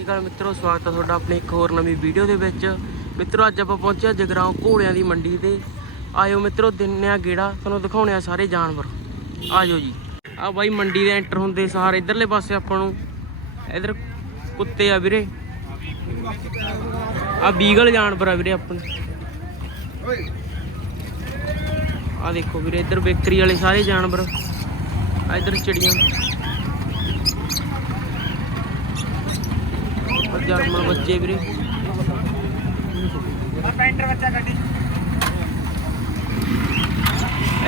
ਸਤਿ ਮਿੱਤਰੋ, ਸਵਾਗਤ ਹੈ ਤੁਹਾਡਾ ਆਪਣੀ ਇੱਕ ਹੋਰ ਨਵੀਂ ਵੀਡੀਓ ਦੇ ਵਿੱਚ। ਮਿੱਤਰੋ, ਅੱਜ ਆਪਾਂ ਪਹੁੰਚਿਆ ਹਾਂ ਜਗਰਾਉਂ ਘੋੜਿਆਂ ਦੀ ਮੰਡੀ ਤੇ। ਆਇਓ ਮਿੱਤਰੋ, ਦਿੰਨੇ ਗੇੜਾ, ਤੁਹਾਨੂੰ ਦਿਖਾਉਣੇ ਆ ਸਾਰੇ ਜਾਨਵਰ। ਆਜੋ ਜੀ। ਆ ਬਾਈ, ਮੰਡੀ ਦੇ ਐਂਟਰ ਹੁੰਦੇ ਸਾਰ, ਇਧਰਲੇ ਪਾਸੇ ਆਪਾਂ ਨੂੰ। ਇਧਰ ਕੁੱਤੇ ਆ ਵੀਰੇ। ਆ ਬੀਗਲ ਜਾਨਵਰ ਆ ਵੀਰੇ ਆਪਣੇ। ਆ ਦੇਖੋ ਵੀਰੇ, ਇੱਧਰ ਬੇਕਰੀ ਵਾਲੇ ਸਾਰੇ ਜਾਨਵਰ। ਆ ਇੱਧਰ ਚਿੜੀਆਂ। ਜਰਮਨ ਬੱਚੇ ਵੀਰੇ।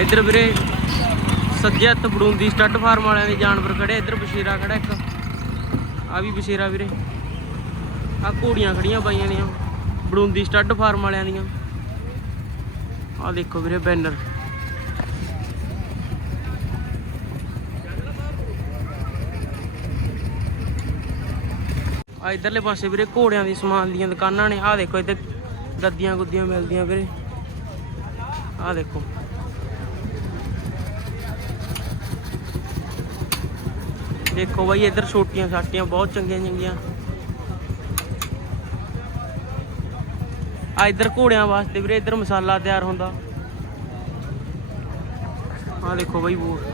ਇੱਧਰ ਵੀਰੇ, ਸੱਜੇ ਹੱਥ ਬੜੂੰਦੀ ਸਟੱਡ ਫਾਰਮ ਵਾਲਿਆਂ ਦੇ ਜਾਨਵਰ ਖੜੇ, ਇੱਧਰ ਬਸ਼ੀਰਾ ਖੜਾ ਇੱਕ। ਆ ਵੀ ਬਸ਼ੀਰਾ ਵੀਰੇ। ਆ ਘੋੜੀਆਂ ਖੜੀਆਂ ਪਾਈਆਂ ਨੇ ਬੜੂੰਦੀ ਸਟੱਡ ਫਾਰਮ ਵਾਲਿਆਂ ਦੀਆਂ। ਆ ਦੇਖੋ ਵੀਰੇ ਬੈਨਰ। ਆ ਇਧਰਲੇ ਪਾਸੇ ਵੀਰੇ ਘੋੜਿਆਂ ਦੀ ਸਮਾਨ ਦੀਆਂ ਦੁਕਾਨਾਂ ਨੇ। ਆ ਦੇਖੋ ਇੱਧਰ ਗੱਦੀਆਂ ਗੁੱਦੀਆਂ ਮਿਲਦੀਆਂ ਵੀਰੇ। ਆ ਦੇਖੋ। ਦੇਖੋ ਬਾਈ, ਇੱਧਰ ਛੋਟੀਆਂ ਛਾਟੀਆਂ ਬਹੁਤ ਚੰਗੀਆਂ ਚੰਗੀਆਂ। ਆ ਇੱਧਰ ਘੋੜਿਆਂ ਵਾਸਤੇ ਵੀਰੇ, ਇੱਧਰ ਮਸਾਲਾ ਤਿਆਰ ਹੁੰਦਾ। ਆ ਦੇਖੋ ਬਾਈ ਬੋਰ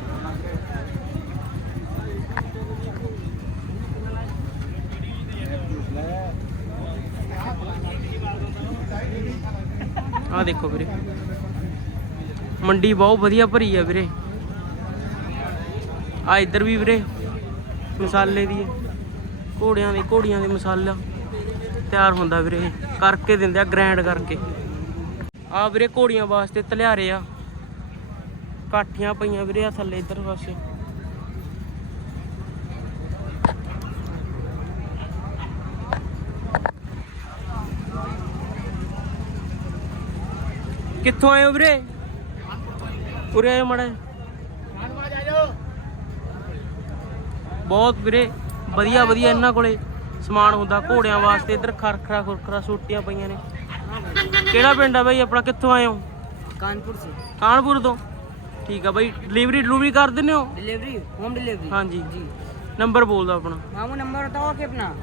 ਆਹ ਦੇਖੋ ਵੀਰੇ। ਮੰਡੀ ਬਹੁਤ ਵਧੀਆ ਭਰੀ ਆ ਵੀਰੇ। ਆ ਇੱਧਰ ਵੀ ਵੀਰੇ, ਮਸਾਲੇ ਦੀ ਘੋੜਿਆਂ ਦੇ, ਘੋੜੀਆਂ ਦੇ ਮਸਾਲਾ। ਤਿਆਰ ਹੁੰਦਾ ਵੀਰੇ ਕਰਕੇ ਦਿੰਦੇ ਆ ਗ੍ਰੈਂਡ ਕਰਕੇ। ਆ ਵੀਰੇ ਘੋੜੀਆਂ ਵਾਸਤੇ ਤਲਿਆਰੇ ਆ। ਕਾਠੀਆਂ ਪਈਆਂ ਵੀਰੇ ਆ ਥੱਲੇ ਇੱਧਰ ਪਾਸੇ। ਕਿੱਥੋਂ ਆਏ ਹੋ ਵੀਰੇ? ਉਰੇ ਆਇਓ ਮੜਾ ਬਹੁਤ ਵੀਰੇ ਵਧੀਆ ਵਧੀਆ ਇਹਨਾਂ ਕੋਲੇ ਸਮਾਨ ਹੁੰਦਾ ਘੋੜਿਆਂ ਵਾਸਤੇ ਇੱਧਰ ਖਰਖਰਾ ਖੁਰਖਰਾ ਸੂਟੀਆਂ ਪਈਆਂ ਨੇ। ਕਿਹੜਾ ਪਿੰਡ ਆ ਬਾਈ ਆਪਣਾ ਕਿੱਥੋਂ ਆਏ ਹੋ? ਕਾਨਪੁਰ ਸੇ ਕਾਨਪੁਰ ਤੋਂ? ਠੀਕ ਆ ਬਾਈ ਡਿਲੀਵਰੀ ਡਿਲੀਵਰੀ ਕਰ ਦਿੰਦੇ ਹੋ? Delivery home delivery. ਹਾਂਜੀ। ਜੀ। ਨੰਬਰ ਬੋਲ ਦਿਓ ਆਪਣਾ। ਮਾਮੂ ਨੰਬਰ ਬਤਾਓ ਕਿ ਆਪਣਾ।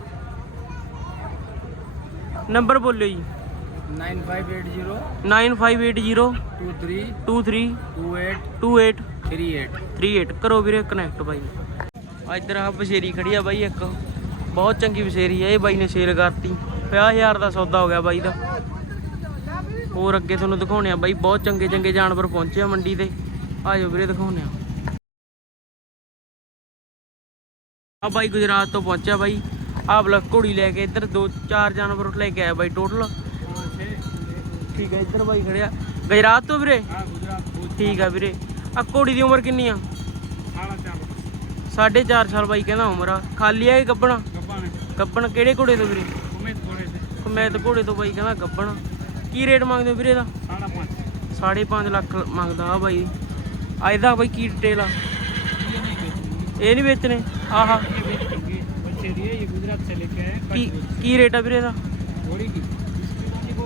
ਨੰਬਰ ਬੋਲਿਓ ਜੀ। 9580 9580 23 23 28 28 38 38 ਕਰੋ ਵੀਰੇ ਕਨੈਕਟ ਬਾਈ ਆ ਇਧਰ ਆ ਬਸ਼ੇਰੀ ਖੜੀ ਆ ਬਾਈ ਇੱਕ ਬਹੁਤ ਚੰਗੀ ਬਸ਼ੇਰੀ ਹੋਰ ਅੱਗੇ ਤੁਹਾਨੂੰ ਦਿਖਾਉਣੇ ਬਾਈ ਬਹੁਤ ਚੰਗੇ ਚੰਗੇ ਜਾਨਵਰ ਪਹੁੰਚੇ ਆ ਮੰਡੀ ਤੇ ਆਜੋ ਵੀਰੇ ਦਿਖਾਉਣੇ ਆ ਬਾਈ ਗੁਜਰਾਤ ਤੋਂ ਪਹੁੰਚਿਆ ਬਾਈ ਆ ਘੋੜੀ ਲੈ ਕੇ ਇੱਧਰ ਦੋ ਚਾਰ ਜਾਨਵਰ ਲੈ ਕੇ ਆਇਆ ਬਾਈ ਟੋਟਲ ਠੀਕ ਹੈ ਇੱਧਰ ਬਾਈ ਖੜਿਆ ਗੁਜਰਾਤ ਤੋਂ ਵੀਰੇ? ਹਾਂ ਗੁਜਰਾਤ ਠੀਕ ਆ ਵੀਰੇ। ਆ ਘੋੜੀ ਦੀ ਉਮਰ ਕਿੰਨੀ ਆ? 4.5 4 ਸਾਲ ਬਾਈ ਕਹਿੰਦਾ ਉਮਰ ਆ। ਖਾਲੀ ਆ ਇਹ ਗੱਬਣਾ? ਗੱਬਣ ਕਿਹੜੇ ਘੋੜੇ ਤੋਂ ਵੀਰੇ? ਕਮੈਤ ਘੋੜੇ ਤੋਂ। ਬਾਈ ਕਹਿੰਦਾ ਗੱਬਣ। ਕੀ ਰੇਟ ਮੰਗਦੇ ਵੀਰੇ ਦਾ 5.5 5.5 ਲੱਖ ਮੰਗਦਾ ਆ ਬਾਈ। ਆ ਇਹਦਾ ਬਾਈ ਕੀ ਡਿਟੇਲ ਆ? ਇਹ ਨਹੀਂ ਵੇਚਣੇ। ਆਹਾ। ਬੱਚੇ ਦੀ ਇਹ ਗੁਜਰਾਤ ਸੇ ਲੈ ਕੇ ਆਏ ਕੀ ਕੀ ਰੇਟ ਆ ਵੀਰੇ ਦਾ ਘੋੜੀ ਕੀ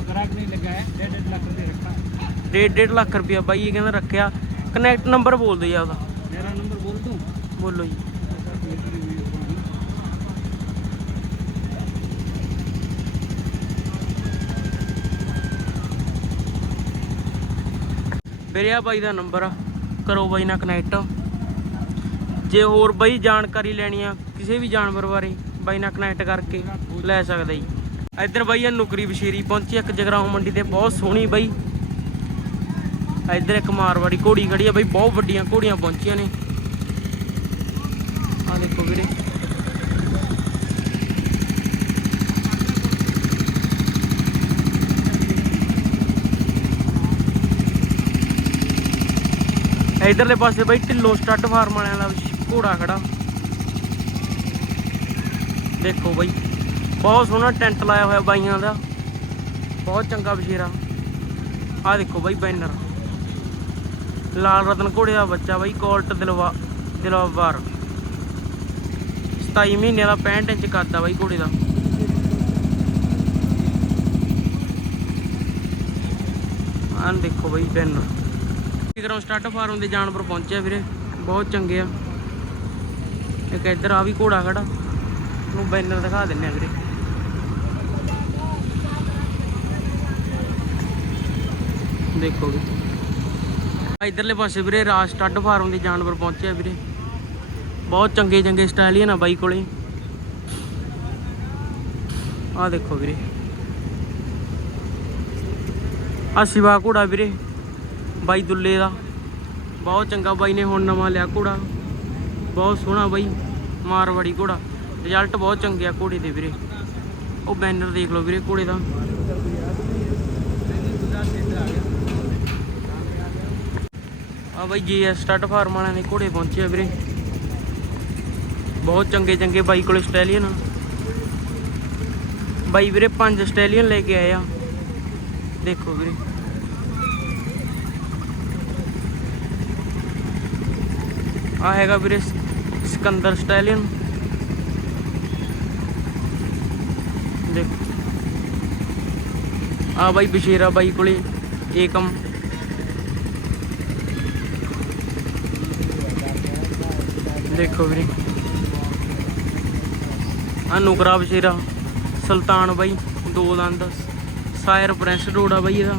ग्राहक नहीं लगा है डेढ़ डेढ़ लाख रुपये रखा ਡੇਢ ਡੇਢ ਲੱਖ ਰੁਪਇਆ ਬਾਈ ਇਹ ਕਹਿੰਦਾ ਰੱਖਿਆ ਕਨੈਕਟ ਨੰਬਰ ਬੋਲ ਦਿਓ ਜੀ ਆਪਦਾ मेरा नंबर बोल दूँ ਬੋਲੋ ਜੀ ਵੀਰੇ ਆ ਬਾਈ ਦਾ ਨੰਬਰ ਆ ਕਰੋ ਬਾਈ ਨਾਲ ਕਨੈਕਟ ਜੇ ਹੋਰ ਬਾਈ ਜਾਣਕਾਰੀ ਲੈਣੀ ਆ ਕਿਸੇ ਵੀ ਜਾਨਵਰ ਬਾਰੇ ਬਾਈ ਨਾਲ ਕਨੈਕਟ ਕਰਕੇ ਲੈ ਸਕਦਾ ਜੀ ਇੱਧਰ ਬਾਈ ਆ ਨੁਕਰੀ ਬਸ਼ੀਰੀ ਪਹੁੰਚੀ ਇੱਕ ਜਗਰਾਉਂ ਮੰਡੀ ਤੇ, ਬਹੁਤ ਸੋਹਣੀ ਬਾਈ। ਇੱਧਰ ਇੱਕ ਮਾਰਵਾੜੀ ਘੋੜੀ ਖੜੀ ਆ ਬਾਈ, ਬਹੁਤ ਵੱਡੀਆਂ ਘੋੜੀਆਂ ਪਹੁੰਚੀਆਂ ਨੇ। ਆ ਦੇਖੋ ਵੀਰੇ। ਇਧਰਲੇ ਪਾਸੇ ਬਈ ਢਿੱਲੋ ਸਟੱਡ ਫਾਰਮ ਵਾਲਿਆਂ ਦਾ ਘੋੜਾ ਖੜਾ। ਦੇਖੋ ਬਾਈ। ਬਹੁਤ ਸੋਹਣਾ ਟੈਂਟ ਲਾਇਆ ਹੋਇਆ ਬਾਈਆਂ ਦਾ। ਬਹੁਤ ਚੰਗਾ ਬਸ਼ੇਰਾ ਆ ਦੇਖੋ ਬਾਈ ਬੈਨਰ। ਲਾਲ ਰਤਨ ਘੋੜੇ ਦਾ ਬੱਚਾ ਬਾਈ, ਕੋਲਟ ਦਿਲਵਾ ਦਿਲਵਾਰ। 27 ਮਹੀਨੇ ਦਾ 65 ਇੰਚ ਕਰਦਾ ਬਾਈ ਘੋੜੇ ਦਾ। ਆਹ ਦੇਖੋ ਬਾਈ ਬੈਨਰ। ਵਿਕਰਮ ਸਟਾਰਟ ਫਾਰਮ ਦੇ ਜਾਨਵਰ ਪਹੁੰਚਿਆ ਵੀਰੇ। ਬਹੁਤ ਚੰਗੇ ਆ। ਇੱਕ ਇੱਧਰ ਆ ਵੀ ਘੋੜਾ ਖੜਾ। ਨੂੰ ਬੈਨਰ ਦਿਖਾ ਦਿੰਨੇ ਆ ਵੀਰੇ। ਦੇਖੋ ਵੀ ਆ ਇਧਰਲੇ ਪਾਸੇ ਵੀਰੇ, ਰਾਜ ਸਟੱਡ ਫਾਰਮ ਦੇ ਜਾਨਵਰ ਪਹੁੰਚਿਆ ਵੀਰੇ। ਬਹੁਤ ਚੰਗੇ ਚੰਗੇ ਸਟਾਈਲੀਅਨ ਆ ਬਾਈ ਕੋਲੇ। ਆ ਦੇਖੋ ਵੀਰੇ। ਆ ਸਿਵਾ ਘੋੜਾ ਵੀਰੇ, ਬਾਈ ਦੁੱਲੇ ਦਾ। ਬਹੁਤ ਚੰਗਾ ਬਾਈ ਨੇ ਹੁਣ ਨਵਾਂ ਲਿਆ ਘੋੜਾ। ਬਹੁਤ ਸੋਹਣਾ ਬਾਈ, ਮਾਰਵਾੜੀ ਘੋੜਾ। ਰਿਜ਼ਲਟ ਬਹੁਤ ਚੰਗੇ ਆ ਘੋੜੇ ਦੇ ਵੀਰੇ। ਉਹ ਬੈਨਰ ਦੇਖ ਲਓ ਵੀਰੇ ਘੋੜੇ ਦਾ। ਆ ਬਾਈ, ਜੀਐਸ ਸਟੱਡ ਫਾਰਮ ਵਾਲਿਆਂ ਦੇ ਘੋੜੇ ਪਹੁੰਚੇ ਆ ਵੀਰੇ। ਬਹੁਤ ਚੰਗੇ ਚੰਗੇ ਬਾਈ ਕੋਲੇ ਸਟੈਲੀਅਨ ਬਾਈ ਵੀਰੇ, ਪੰਜ ਸਟੈਲੀਅਨ ਲੈ ਕੇ ਆਏ ਆ। ਦੇਖੋ ਵੀਰੇ। ਆ ਹੈਗਾ ਵੀਰੇ ਸ- ਸਿਕੰਦਰ ਸਟੈਲੀਅਨ ਦੇਖੋ। ਆ ਬਾਈ, ਬਸ਼ੀਰਾ ਬਾਈ ਕੋਲੇ ਏਕਮ। ਦੇਖੋ ਵੀਰੇ। ਆ ਨੁਕਰਾ ਬਸ਼ੀਰਾ, ਸੁਲਤਾਨ ਬਾਈ, ਦੋ ਦੰਦ, ਸਾਇਰ ਪ੍ਰਿੰਸ ਡੋੜਾ ਬਾਈ ਇਹਦਾ।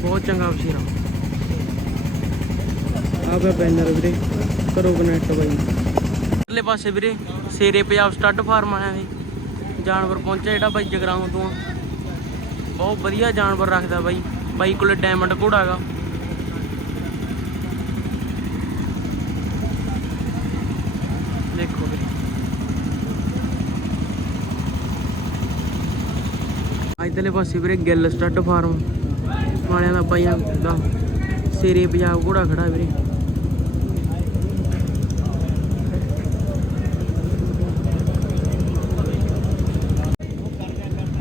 ਬਹੁਤ ਚੰਗਾ ਬਸੇਰਾ। ਆ ਪਿਆ ਬੈਨਰ ਵੀਰੇ ਕਰੋ ਕਨੈਕਟ ਬਾਈ। ਅਗਲੇ ਪਾਸੇ ਵੀਰੇ, ਸੇਰੇ ਪੰਜਾਬ ਸਟੱਡ ਫਾਰਮ ਆਇਆ ਦੇ। ਜਾਨਵਰ ਪਹੁੰਚਿਆ ਜਿਹੜਾ ਬਾਈ ਜਗਰਾਉਂ ਤੋਂ। ਬਹੁਤ ਵਧੀਆ ਜਾਨਵਰ ਰੱਖਦਾ ਬਾਈ। ਬਾਈ ਕੋਲੇ ਡਾਇਮੰਡ ਘੋੜਾ ਹੈਗਾ ਦੇਖੋ ਵੀਰੇ ਇਧਰਲੇ ਪਾਸੇ ਵੀਰੇ ਗਿੱਲ ਸਟੱਡ ਫਾਰਮ। ਵਾਲਿਆਂ ਦਾ ਬਾਈਆਂ ਦਾ ਸੇਰੇ ਪੰਜਾਬ ਘੋੜਾ ਖੜਾ ਵੀਰੇ।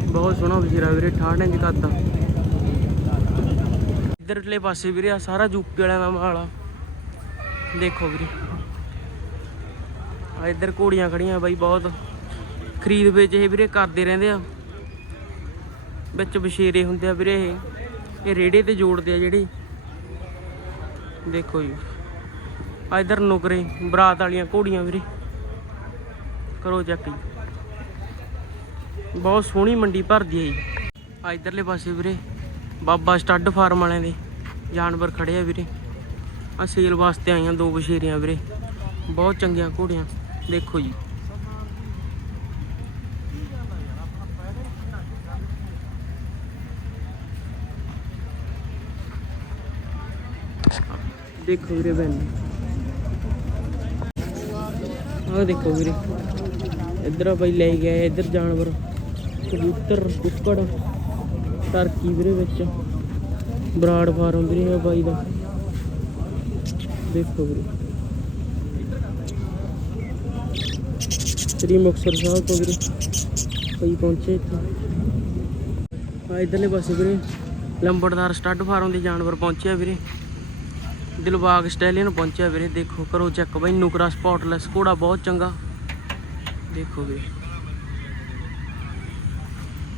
ਬਹੁਤ ਸੋਹਣਾ ਵਜ਼ੀਰਾ ਵੀਰੇ 68 ਇੰਚ ਕੱਦ ਇਧਰਲੇ ਪਾਸੇ ਵੀਰੇ ਆ ਸਾਰਾ ਯੂਪੀ ਵਾਲਿਆਂ ਦਾ ਮਾਲ ਆ। ਦੇਖੋ ਵੀਰੇ। ਆ ਇੱਧਰ ਘੋੜੀਆਂ ਖੜੀਆਂ ਬਾਈ, ਬਹੁਤ। ਖਰੀਦ ਵੇਚ ਇਹ ਵੀਰੇ ਕਰਦੇ ਰਹਿੰਦੇ ਆ। ਵਿੱਚ ਬਸ਼ੇਰੇ ਹੁੰਦੇ ਆ ਵੀਰੇ ਇਹ। ਇਹ ਰੇੜੇ ਤੇ ਜੋੜਦੇ ਆ ਜਿਹੜੇ। ਦੇਖੋ ਜੀ। ਆ ਇੱਧਰ ਨੁਕਰੇ, ਬਰਾਤ ਵਾਲੀਆਂ ਘੋੜੀਆਂ ਵੀਰੇ। ਕਰੋ ਚੈੱਕ ਜੀ। ਬਹੁਤ ਸੋਹਣੀ ਮੰਡੀ ਭਰਦੀ ਹੈ ਜੀ। ਆ ਇੱਧਰਲੇ ਪਾਸੇ ਵੀਰੇ, ਬਾਬਾ ਸਟੱਡ ਫਾਰਮ ਵਾਲਿਆਂ ਦੇ ਜਾਨਵਰ ਖੜੇ ਆ ਵੀਰੇ। ਆ ਸੇਲ ਵਾਸਤੇ ਆਈਆਂ ਦੋ ਬਸ਼ੇਰੀਆਂ ਵੀਰੇ। ਬਹੁਤ ਚੰਗੀਆਂ ਘੋੜੀਆਂ। ਦੇਖੋ ਜੀ। ਦੇਖੋ ਵੀਰੇ ਬੈਨ। ਆਹ ਦੇਖੋ ਵੀਰੇ। ਇੱਧਰ ਆ ਲੈ ਗਿਆ ਇੱਧਰ ਜਾਨਵਰ। ਕਬੂਤਰ, ਕੁੱਕੜ, ਟਰਕੀ ਵੀਰੇ ਵਿੱਚ। ਬਰਾੜ ਫਾਰਮ ਵੀਰੇ ਆ ਬਾਈ ਦਾ। ਦੇਖੋ ਵੀਰੇ। ਸ੍ਰੀ ਮੁਕਤਸਰ ਸਾਹਿਬ ਤੋਂ ਵੀਰੇ ਕਈ ਪਹੁੰਚੇ ਇੱਥੇ। ਆ ਇਧਰਲੇ ਪਾਸੇ ਵੀਰੇ, ਲੰਬੜਦਾਰ ਸਟੱਡ ਫਾਰਮ ਦੇ ਜਾਨਵਰ ਪਹੁੰਚਿਆ ਵੀਰੇ। ਦਿਲਬਾਗ ਸਟੈਲੀਅਨ ਪਹੁੰਚਿਆ ਵੀਰੇ, ਦੇਖੋ ਕਰੋ ਚੈੱਕ ਬਾਈ ਨੁਕਰਾ ਸਪੌਟਲੈਸ ਘੋੜਾ ਬਹੁਤ ਚੰਗਾ। ਦੇਖੋ ਵੀਰੇ।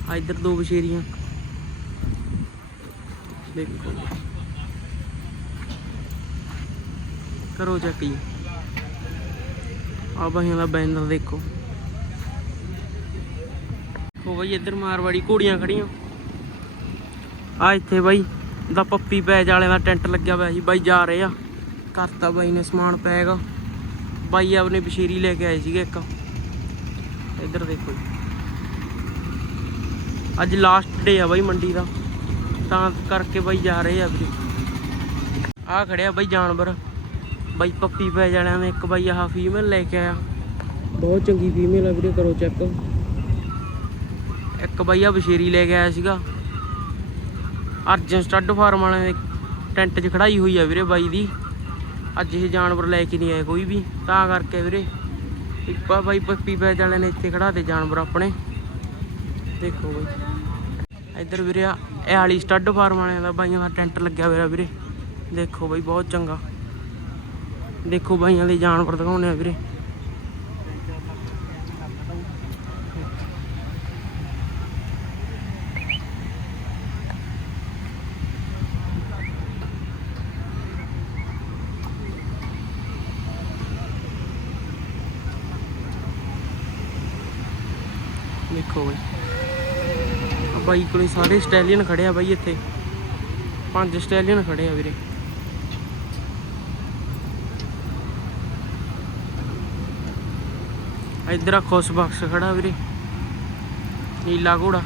ਆ ਇੱਧਰ ਦੋ ਬਸ਼ੇਰੀਆਂ ਦੇਖੋ। ਕਰੋ ਚੈੱਕ ਜੀ। ਆ ਬਾਈਆਂ ਦਾ ਬੈਨਰ ਦੇਖੋ। ਹੋ ਬਈ, ਇੱਧਰ ਮਾਰਵਾੜੀ ਘੋੜੀਆਂ ਖੜੀਆਂ ਆ ਇੱਥੇ ਬਾਈ ਦਾ ਪੱਪੀ ਪੈਜ ਵਾਲਿਆਂ ਦਾ ਟੈਂਟ ਲੱਗਿਆ ਹੋਇਆ ਸੀ। ਬਾਈ ਜਾ ਰਹੇ ਆ। ਕਰਤਾ ਬਾਈ ਨੇ ਸਮਾਨ ਪੈਗਾ ਬਾਈ ਆਪਣੇ ਬਸ਼ੀਰੀ ਲੈ ਕੇ ਆਏ ਸੀਗੇ ਇੱਕ। ਇੱਧਰ ਦੇਖੋ ਅੱਜ ਲਾਸਟ ਡੇ ਆ ਬਾਈ ਮੰਡੀ ਦਾ। ਤਾਂ ਕਰਕੇ ਬਾਈ ਜਾ ਰਹੇ ਆ ਵੀਰੇ। ਆ ਖੜਿਆ ਬਾਈ ਜਾਨਵਰ। ਬਾਈ ਪੱਪੀ ਪੈ ਜਾਣਿਆਂ ਨੇ ਇੱਕ ਬਾਈ ਆਹ ਫੀਮੇਲ ਲੈ ਕੇ ਆਇਆ। ਬਹੁਤ ਚੰਗੀ ਫੀਮੇਲ ਆ ਵੀਰੇ, ਕਰੋ ਚੈੱਕ ਇੱਕ ਬਾਈ ਆ ਬਸ਼ੇਰੀ ਲੈ ਕੇ ਆਇਆ ਸੀਗਾ। ਅਰਜਨ ਸਟੱਡ ਫਾਰਮ ਵਾਲਿਆਂ ਦੇ ਟੈਂਟ 'ਚ ਖੜਾਈ ਹੋਈ ਆ ਵੀਰੇ ਬਾਈ ਦੀ। ਅੱਜ ਇਹ ਜਾਨਵਰ ਲੈ ਕੇ ਨਹੀਂ ਆਏ ਕੋਈ ਵੀ। ਤਾਂ ਕਰਕੇ ਵੀਰੇ ਇੱਕ ਬਾਈ ਪੱਪੀ ਪੈ ਵਾਲਿਆਂ ਨੇ ਇੱਥੇ ਖੜਾ ਤੇ ਜਾਨਵਰ ਆਪਣੇ। ਦੇਖੋ ਬਾਈ। ਇੱਧਰ ਵੀਰੇ ਆ, ਇਹ ਵਾਲੀ ਸਟੱਡ ਫਾਰਮ ਵਾਲਿਆਂ ਦਾ ਬਾਈਆਂ ਦਾ ਟੈਂਟ ਲੱਗਿਆ ਹੋਇਆ ਵੀਰੇ। ਦੇਖੋ ਬਾਈ, ਬਹੁਤ ਚੰਗਾ। ਦੇਖੋ ਬਾਈਆਂ ਦੇ ਜਾਨਵਰ ਦਿਖਾਉਣੇ ਆ ਵੀਰੇ। ਦੇਖੋ ਬਈ। ਆ ਬਾਈ ਕੋਲੇ ਸਾਰੇ ਸਟੈਲੀਅਨ ਖੜੇ ਆ ਬਾਈ ਇੱਥੇ। ਪੰਜ ਸਟੈਲੀਅਨ ਖੜੇ ਆ ਵੀਰੇ। ਇੱਧਰ ਆ ਖੁਸ਼ ਬਖਸ਼ ਖੜਾ ਵੀਰੇ। ਨੀਲਾ ਘੋੜਾ।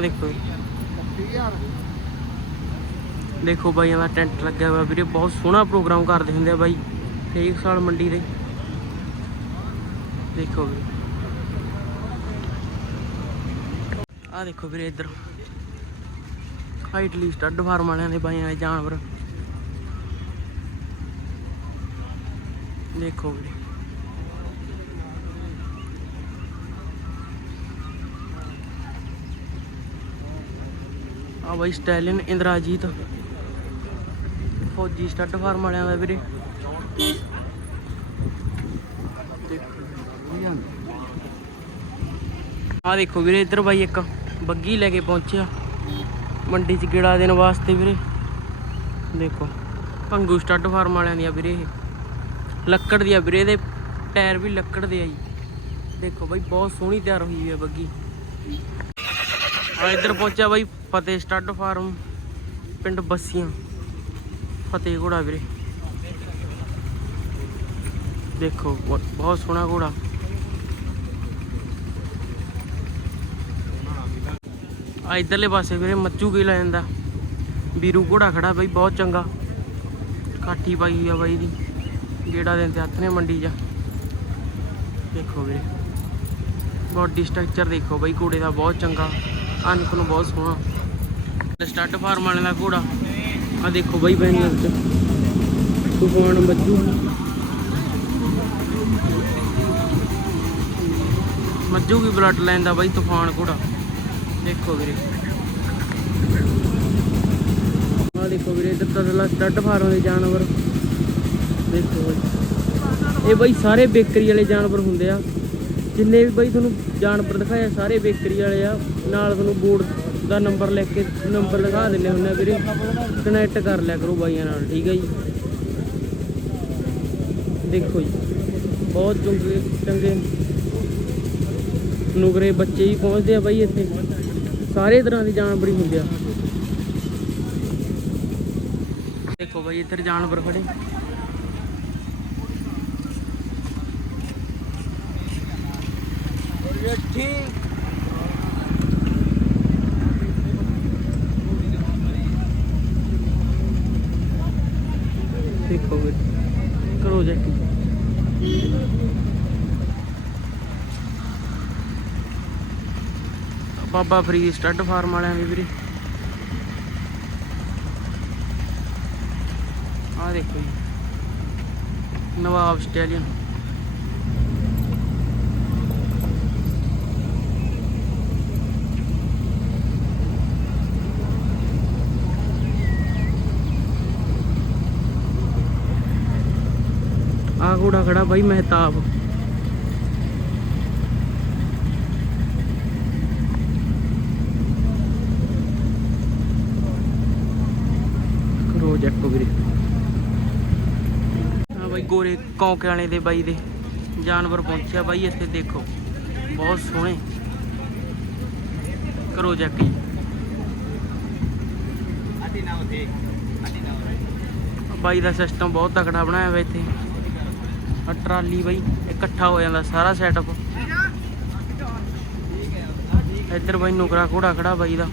ਹਾਂ ਦੇਖੋ ਦੇਖੋ ਬਾਈਆਂ ਦਾ ਟੈਂਟ ਲੱਗਿਆ ਹੋਇਆ ਵੀਰੇ, ਬਹੁਤ ਸੋਹਣਾ ਪ੍ਰੋਗਰਾਮ ਕਰਦੇ ਹੁੰਦੇ ਆ ਬਾਈ ਹਰੇਕ ਸਾਲ ਮੰਡੀ ਦੇ। ਦੇਖੋ ਵੀਰੇ। ਆ ਦੇਖੋ ਵੀਰੇ ਇੱਧਰ। ਹਾਈਟਲੀ ਸਟੱਡ ਫਾਰਮ ਵਾਲਿਆਂ ਦੇ ਬਾਈਆਂ ਦੇ ਜਾਨਵਰ। ਦੇਖੋ ਵੀਰੇ। ਆ ਬਾਈ ਸਟੈਲਿਨ ਇੰਦਰਾਜੀਤ। ਫੌਜੀ ਸਟੱਡ ਫਾਰਮ ਵਾਲਿਆਂ ਦਾ ਵੀਰੇ। ਆ ਦੇਖੋ ਵੀਰੇ, ਇੱਧਰ ਬਾਈ ਇੱਕ ਬੱਗੀ ਲੈ ਕੇ ਪਹੁੰਚਿਆ। ਮੰਡੀ 'ਚ ਗੇੜਾ ਦੇਣ ਵਾਸਤੇ ਵੀਰੇ। ਦੇਖੋ, ਪੰਗੂ ਸਟੱਡ ਫਾਰਮ ਵਾਲਿਆਂ ਦੀਆਂ ਵੀਰੇ ਇਹ। ਲੱਕੜ ਦੀਆਂ ਵੀਰੇ, ਇਹਦੇ ਟਾਇਰ ਵੀ ਲੱਕੜ ਦੇ ਆ ਜੀ। ਦੇਖੋ ਬਾਈ, ਬਹੁਤ ਸੋਹਣੀ ਤਿਆਰ ਹੋਈ ਹੈ ਬੱਗੀ। ਆ ਇੱਧਰ ਪਹੁੰਚਿਆ ਬਾਈ ਫਤਿਹ ਸਟੱਡ ਫਾਰਮ, ਪਿੰਡ ਬੱਸੀਆਂ। ਫਤਿਹ ਘੋੜਾ ਵੀਰੇ। ਦੇਖੋ, ਬਹੁਤ ਸੋਹਣਾ ਘੋੜਾ। ਆ ਇਧਰਲੇ ਪਾਸੇ ਵੀਰੇ ਮੱਚੂ ਕੀ ਲੈ ਜਾਂਦਾ। ਵੀਰੂ ਘੋੜਾ ਖੜਾ ਬਾਈ, ਬਹੁਤ ਚੰਗਾ। ਕਾਠੀ ਪਾਈ ਆ ਬਾਈ ਦੀ। ਜਿਹੜਾ ਦਿਨ ਤੇ ਹੱਥ ਨੇ ਮੰਡੀ ਜਾ ਦੇਖੋ ਵੀਰੇ। ਬੋਡੀ ਸਟਰਕਚਰ ਦੇਖੋ ਬਾਈ, ਘੋੜੇ ਦਾ ਬਹੁਤ ਚੰਗਾ। ਅਨਕ ਨੂੰ ਬਹੁਤ ਸੋਹਣਾ। ਸਟੱਡ ਫਾਰਮ ਵਾਲੇ ਦਾ ਘੋੜਾ। ਆ ਦੇਖੋ ਬਾਈ ਬੈਨਰ ਚ ਤੂਫਾਨ ਮੱਜੂ ਮੱਜੂ ਵੀ ਬਲੱਡ ਲਾਈਨ ਦਾ ਬਾਈ ਤੂਫਾਨ ਘੋੜਾ। ਦੇਖੋ ਵੀਰੇ। ਆ ਦੇਖੋ ਵੀਰੇ, ਇੱਧਰ ਤਦਲਾ ਸਟੱਡ ਫਾਰਮ ਦੇ ਜਾਨਵਰ। ਦੇਖੋ ਬਾਈ। ਇਹ ਬਾਈ ਸਾਰੇ ਬੇਕਰੀ ਵਾਲੇ ਜਾਨਵਰ ਹੁੰਦੇ ਆ। ਜਿੰਨੇ ਵੀ ਬਾਈ ਤੁਹਾਨੂੰ ਜਾਨਵਰ ਦਿਖਾਏ ਸਾਰੇ ਬੇਕਰੀ ਵਾਲੇ ਆ, ਨਾਲ ਤੁਹਾਨੂੰ ਬੋਰਡ ਦਾ ਨੰਬਰ ਲਿਖ ਕੇ ਨੰਬਰ ਲਿਖਾ ਦਿੰਦੇ ਹੁੰਦੇ ਆ ਵੀਰੇ। ਕਨੈਕਟ ਕਰ ਲਿਆ ਕਰੋ ਬਾਈਆਂ ਨਾਲ, ਠੀਕ ਹੈ ਜੀ। ਦੇਖੋ ਜੀ, ਬਹੁਤ ਚੰਗੇ ਚੰਗੇ ਨੁਗਰੇ ਬੱਚੇ ਵੀ ਪਹੁੰਚਦੇ ਆ ਬਾਈ ਇੱਥੇ। ਸਾਰੇ ਤਰ੍ਹਾਂ ਦੇ ਜਾਨਵਰ ਹੀ ਹੁੰਦੇ ਆ। ਦੇਖੋ ਬਾਈ ਇੱਧਰ ਜਾਨਵਰ ਖੜੇ। ਦੇਖੋ ਕਰੋ ਜੱਟੀ ਬਾਬਾ ਫਰੀ ਸਟੱਡ ਫਾਰਮ ਵਾਲਿਆਂ ਦੀ ਵੀਰੇ। ਆ ਦੇਖੋ ਜੀ। ਨਵਾਬ ਸਟੇਡੀਅਮ ਆ ਘੋੜਾ ਖੜਾ ਬਾਈ ਮਹਿਤਾਬ। ਕਰੋ ਜੱਟੋ ਵੀਰੇ। ਆ ਬਾਈ ਗੋਰੇ ਕੌਂਕੇ ਵਾਲੇ ਦੇ ਬਾਈ ਦੇ ਜਾਨਵਰ ਪਹੁੰਚਿਆ ਬਾਈ, ਇੱਥੇ ਦੇਖੋ। ਬਹੁਤ ਸੋਹਣੇ। ਕਰੋ ਜੱਟ ਜੀ। ਬਾਈ ਦਾ ਸਿਸਟਮ ਬਹੁਤ ਤਕੜਾ ਬਣਾਇਆ ਹੋਇਆ ਇੱਥੇ। ਟਰਾਲੀ ਬਈ, ਇਕੱਠਾ ਹੋ ਜਾਂਦਾ ਸਾਰਾ ਸੈਟਅਪ ਇੱਧਰ ਬਈ ਨੁਕਰਾ ਘੋੜਾ ਖੜਾ ਬਾਈ ਦਾ।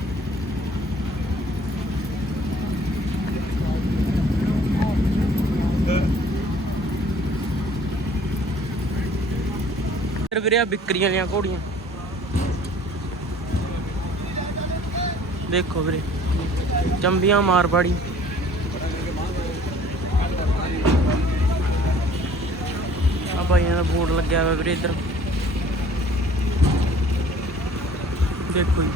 ਇੱਧਰ ਵੀਰੇ ਆ ਵਿਕਰੀਆਂ ਦੀਆਂ ਘੋੜੀਆਂ। ਦੇਖੋ ਵੀਰੇ, ਚੰਬੀਆਂ ਮਾਰਵਾੜੀ ਆ ਦਾ ਬੋਰਡ ਲੱਗਿਆ ਹੋਇਆ ਵੀਰੇ ਇੱਧਰ। ਦੇਖੋ ਜੀ।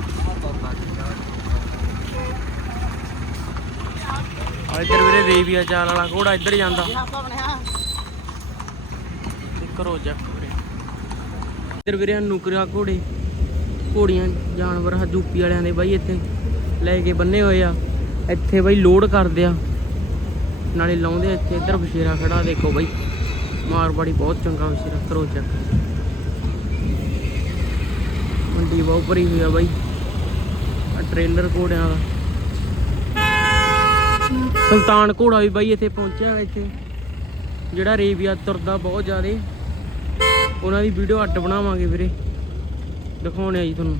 ਆ ਇੱਧਰ ਵੀਰੇ ਰੇਵੀਆ ਚਾਲ ਵਾਲਾ ਘੋੜਾ ਇੱਧਰ ਜਾਂਦਾ। ਕਰੋ ਚੱਕ ਵੀਰੇ। ਇੱਧਰ ਵੀਰੇ ਨੁਕਰਿਆ ਘੋੜੇ। ਘੋੜੀਆਂ, ਜਾਨਵਰ ਆ ਵਾਲਿਆਂ ਦੇ ਬਾਈ ਇੱਥੇ ਲੈ ਕੇ ਬੰਨੇ ਹੋਏ ਆ। ਇੱਥੇ ਬਾਈ ਲੋਡ ਕਰਦੇ ਆ। ਨਾਲੇ ਲਾਉਂਦੇ ਇੱਥੇ, ਇੱਧਰ ਬਸ਼ੇਰਾ ਖੜਾ ਦੇਖੋ ਬਾਈ। ਮਾਰਵਾੜੀ ਬਹੁਤ ਚੰਗਾ ਬਸ਼ੇਰਾ ਕਰੋ ਮੰਡੀ ਬਹੁਤ ਭਰੀ ਹੋਈ ਆ ਬਾਈ। ਆ ਟ੍ਰੇਲਰ ਘੋੜਿਆਂ ਦਾ ਸੁਲਤਾਨ ਘੋੜਾ ਵੀ ਬਾਈ ਇੱਥੇ ਪਹੁੰਚਿਆ ਇੱਥੇ। ਜਿਹੜਾ ਰੇਬੀਆ ਤੁਰਦਾ ਬਹੁਤ ਜ਼ਿਆਦਾ। ਉਹਨਾਂ ਦੀ ਵੀਡੀਓ ਅੱਡ ਬਣਾਵਾਂਗੇ ਵੀਰੇ। ਦਿਖਾਉਣੇ ਆ ਜੀ ਤੁਹਾਨੂੰ।